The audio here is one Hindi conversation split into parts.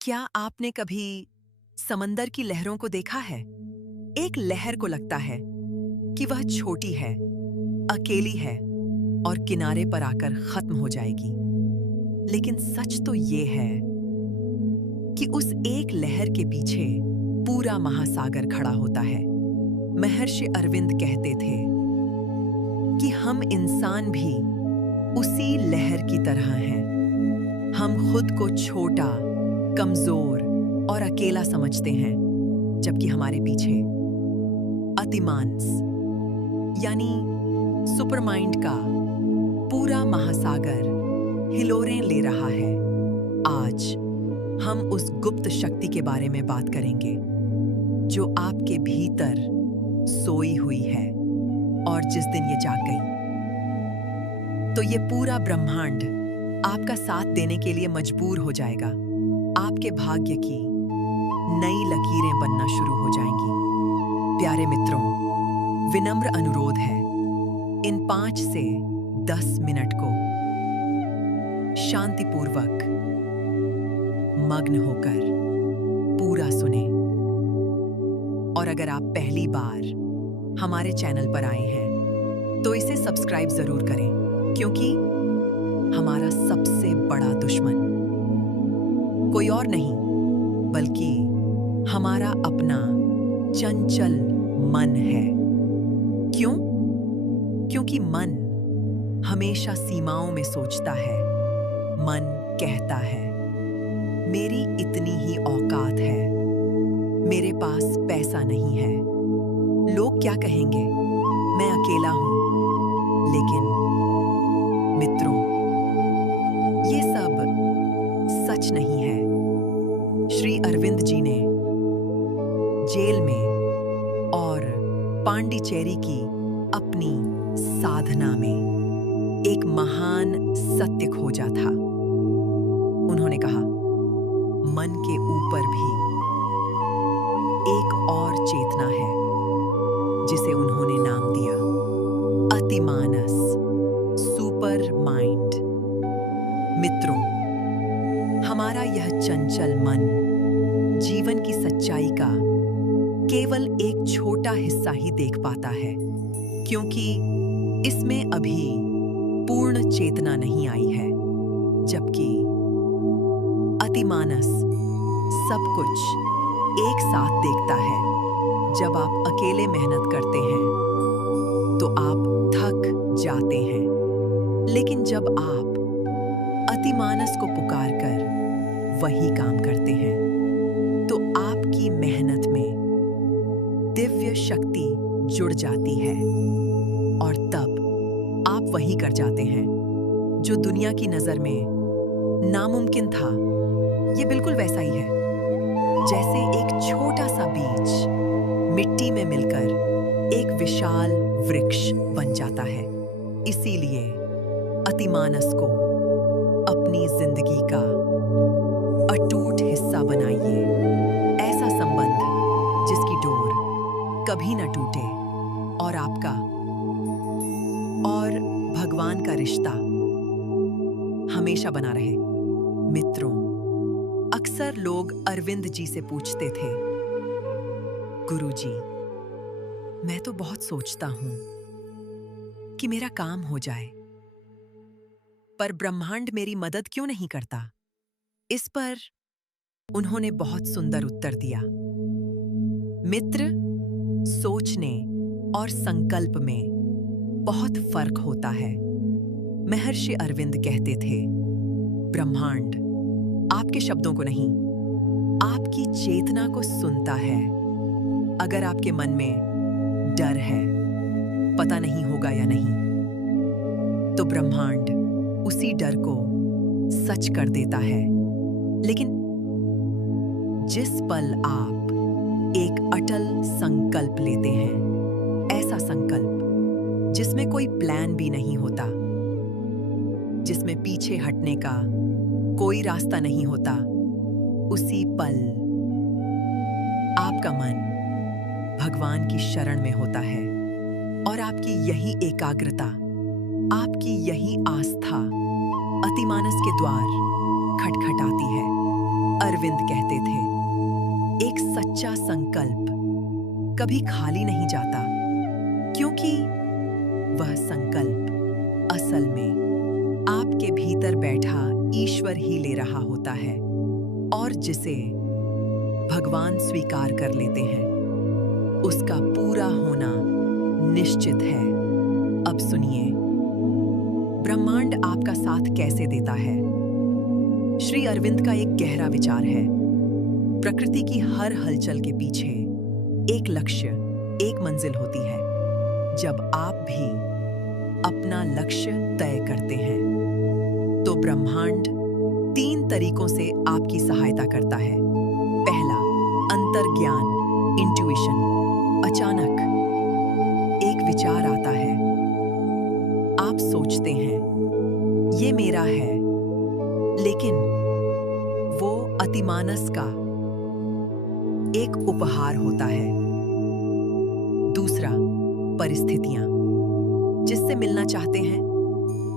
क्या आपने कभी समंदर की लहरों को देखा है? एक लहर को लगता है कि वह छोटी है, अकेली है और किनारे पर आकर खत्म हो जाएगी। लेकिन सच तो ये है कि उस एक लहर के पीछे पूरा महासागर खड़ा होता है। महर्षि अरविंद कहते थे कि हम इंसान भी उसी लहर की तरह हैं। हम खुद को छोटा, कमजोर और अकेला समझते हैं, जबकि हमारे पीछे अतिमानस यानी सुपरमाइंड का पूरा महासागर हिलोरें ले रहा है। आज हम उस गुप्त शक्ति के बारे में बात करेंगे जो आपके भीतर सोई हुई है, और जिस दिन ये जाग गई तो ये पूरा ब्रह्मांड आपका साथ देने के लिए मजबूर हो जाएगा। आपके भाग्य की नई लकीरें बनना शुरू हो जाएंगी। प्यारे मित्रों, विनम्र अनुरोध है, इन 5 से 10 मिनट को शांतिपूर्वक मग्न होकर पूरा सुने। और अगर आप पहली बार हमारे चैनल पर आए हैं तो इसे सब्सक्राइब जरूर करें, क्योंकि हमारा सबसे बड़ा दुश्मन कोई और नहीं बल्कि हमारा अपना चंचल मन है। क्यों? क्योंकि मन हमेशा सीमाओं में सोचता है। मन कहता है, मेरी इतनी ही औकात है, मेरे पास पैसा नहीं है, लोग क्या कहेंगे, मैं अकेला हूं। लेकिन मित्रों, ये सब सच नहीं है। श्री अरविंद जी ने जेल में और पांडिचेरी की अपनी साधना में एक महान सत्य खोजा था। उन्होंने कहा, मन के ऊपर भी एक और चेतना है, जिसे उन्होंने नाम दिया अतिमानस, सुपर माइंड। मित्रों, हमारा यह चंचल मन जीवन की सच्चाई का केवल एक छोटा हिस्सा ही देख पाता है, क्योंकि इसमें अभी पूर्ण चेतना नहीं आई है। जबकि अतिमानस सब कुछ एक साथ देखता है। जब आप अकेले मेहनत करते हैं तो आप थक जाते हैं, लेकिन जब आप अतिमानस को पुकार कर वही काम करते हैं तो आपकी मेहनत में दिव्य शक्ति जुड़ जाती है, और तब आप वही कर जाते हैं जो दुनिया की नजर में नामुमकिन था। ये बिल्कुल वैसा ही है जैसे एक छोटा सा बीज मिट्टी में मिलकर एक विशाल वृक्ष बन जाता है। इसीलिए अतिमानस को अपनी जिंदगी का अटूट हिस्सा बनाइए। ऐसा संबंध जिसकी डोर कभी न टूटे, और आपका और भगवान का रिश्ता हमेशा बना रहे। मित्रों, अक्सर लोग अरविंद जी से पूछते थे, गुरुजी, मैं तो बहुत सोचता हूं कि मेरा काम हो जाए, पर ब्रह्मांड मेरी मदद क्यों नहीं करता? इस पर उन्होंने बहुत सुंदर उत्तर दिया, मित्र, सोचने और संकल्प में बहुत फर्क होता है। महर्षि अरविंद कहते थे, ब्रह्मांड आपके शब्दों को नहीं, आपकी चेतना को सुनता है। अगर आपके मन में डर है, पता नहीं होगा या नहीं, तो ब्रह्मांड उसी डर को सच कर देता है। लेकिन जिस पल आप एक अटल संकल्प लेते हैं, ऐसा संकल्प जिसमें कोई प्लान भी नहीं होता, जिसमें पीछे हटने का कोई रास्ता नहीं होता, उसी पल आपका मन भगवान की शरण में होता है, और आपकी यही एकाग्रता, आपकी यही आस्था अतिमानस के द्वार खटखटाती है। अरविंद कहते थे, एक सच्चा संकल्प कभी खाली नहीं जाता, क्योंकि वह संकल्प असल में आपके भीतर बैठा ईश्वर ही ले रहा होता है, और जिसे भगवान स्वीकार कर लेते हैं उसका पूरा होना निश्चित है। अब सुनिए, ब्रह्मांड आपका साथ कैसे देता है। श्री अरविंद का एक गहरा विचार है, प्रकृति की हर हलचल के पीछे एक लक्ष्य, एक मंजिल होती है। जब आप भी अपना लक्ष्य तय करते हैं तो ब्रह्मांड 3 तरीकों से आपकी सहायता करता है। पहला, अंतर्ज्ञान, इंट्यूइशन। अचानक एक विचार आता है, आप सोचते हैं ये मेरा है, लेकिन वो अतिमानस का एक उपहार होता है। दूसरा, परिस्थितियां, जिससे मिलना चाहते हैं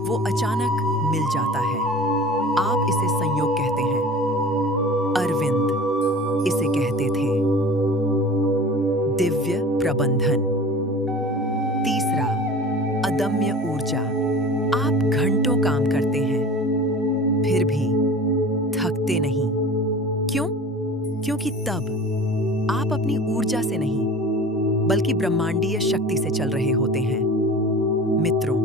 वो अचानक मिल जाता है, आप इसे संयोग कहते हैं। अरविंद इसे कहते थे दिव्य प्रबंधन। तीसरा, अदम्य ऊर्जा। आप घंटों काम करते हैं फिर भी थकते नहीं। क्यों? क्योंकि तब आप अपनी ऊर्जा से नहीं बल्कि ब्रह्मांडीय शक्ति से चल रहे होते हैं। मित्रों,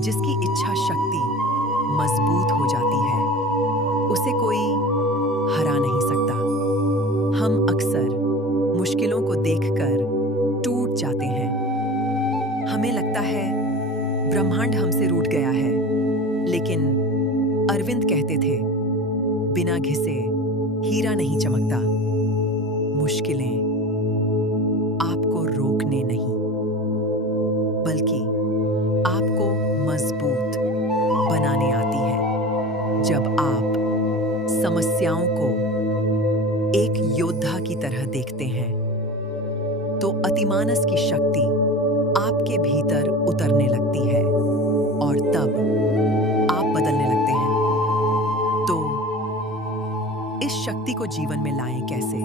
जिसकी इच्छा शक्ति मजबूत हो जाती है उसे कोई हरा नहीं सकता। हम अक्सर मुश्किलों को देखकर टूट जाते हैं। हमें लगता है ब्रह्मांड हमसे रूठ गया है, लेकिन अरविंद कहते थे, बिना घिसे हीरा नहीं चमकता। मुश्किलें आपको रोकने नहीं बल्कि आपको मजबूत बनाने आती है। जब आप समस्याओं को एक योद्धा की तरह देखते हैं तो अतिमानस की शक्ति आपके भीतर उतरने लगती है और तब आप बदलने लगते हैं। तो इस शक्ति को जीवन में लाएं कैसे?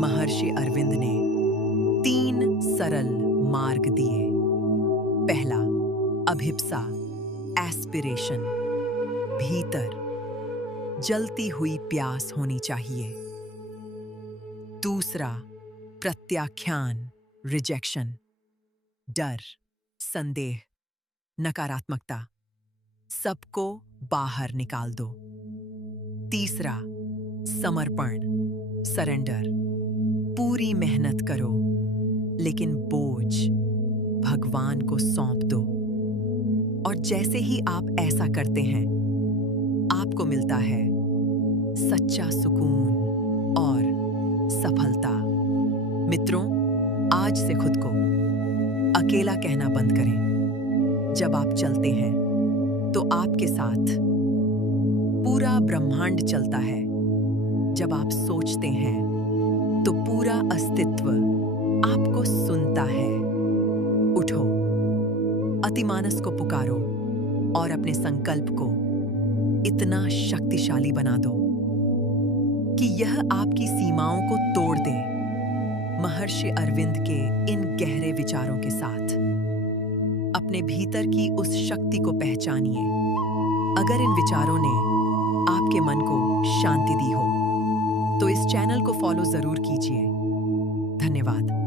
महर्षि अरविंद ने 3 सरल मार्ग दिए। पहला, अभिप्सा, एस्पिरेशन। भीतर जलती हुई प्यास होनी चाहिए। दूसरा, प्रत्याख्यान, रिजेक्शन। डर, संदेह, नकारात्मकता, सबको बाहर निकाल दो। तीसरा, समर्पण, सरेंडर। पूरी मेहनत करो लेकिन बोझ भगवान को सौंप दो, और जैसे ही आप ऐसा करते हैं आपको मिलता है सच्चा सुकून और सफलता। मित्रों, आज से खुद को अकेला कहना बंद करें। जब आप चलते हैं तो आपके साथ पूरा ब्रह्मांड चलता है। जब आप सोचते हैं तो पूरा अस्तित्व आपको सुनता है। उठो, अतिमानस को पुकारो और अपने संकल्प को इतना शक्तिशाली बना दो कि यह आपकी सीमाओं को तोड़ दे। महर्षि अरविंद के इन गहरे विचारों के साथ अपने भीतर की उस शक्ति को पहचानिए। अगर इन विचारों ने आपके मन को शांति दी हो तो इस चैनल को फॉलो जरूर कीजिए। धन्यवाद।